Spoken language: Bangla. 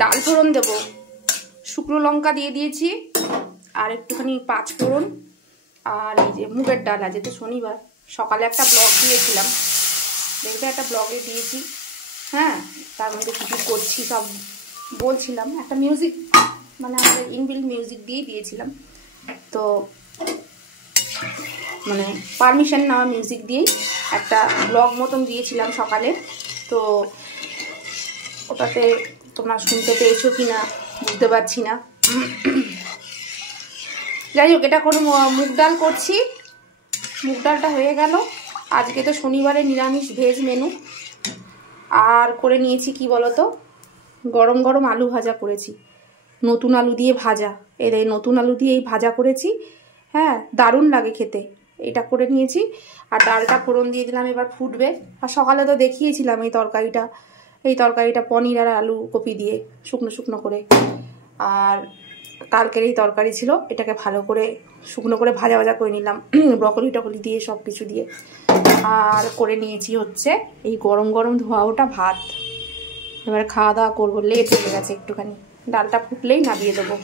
ডাল ফোড়ন দেবো, শুকনো লঙ্কা দিয়ে দিয়েছি, আর একটুখানি পাঁচ ফোড়ন, আর এই যে মুগের ডাল। আজ তো শনিবার, সকালে একটা ব্লগ দিয়েছিলাম, দেখবে একটা ব্লগে দিয়েছি, হ্যাঁ, তার মধ্যে কিছু করছি সব বলছিলাম, একটা মিউজিক মানে আমাদের ইনবিল্ট মিউজিক দিয়েই দিয়েছিলাম, তো মানে পারমিশন নেওয়া মিউজিক দিয়েই একটা ব্লগ মতন দিয়েছিলাম সকালে। তো ওটাতে তোমরা শুনতে পেয়েছো কি না বুঝতে পারছি না। যাই হোক, এটা কোনো মুগ ডাল করছি। মুগ ডালটা হয়ে গেল। আজকে তো শনিবারে নিরামিষ ভেজ মেনু। আর করে নিয়েছি কি বলতো, গরম গরম আলু ভাজা করেছি, নতুন আলু দিয়ে ভাজা। এই নতুন আলু দিয়ে এই ভাজা করেছি, হ্যাঁ, দারুণ লাগে খেতে। এটা করে নিয়েছি, আর ডালটা ফোড়ন দিয়ে দিলাম, এবার ফুটবে। আর সকালে তো দেখিয়েছিলাম এই তরকারিটা পনির আর আলু কপি দিয়ে শুকনো শুকনো করে। আর কালকের এই তরকারি ছিল, এটাকে ভালো করে শুকনো করে ভাজা ভাজা করে নিলাম, ব্রকলি টকলি দিয়ে সব কিছু দিয়ে। আর করে নিয়েছি হচ্ছে এই গরম গরম ধোয়া ওটা ভাত। এবার খাওয়া দাওয়া করবো, লেট হয়ে গেছে একটুখানি, ডালটা ফুটলেই নামিয়ে দেবো।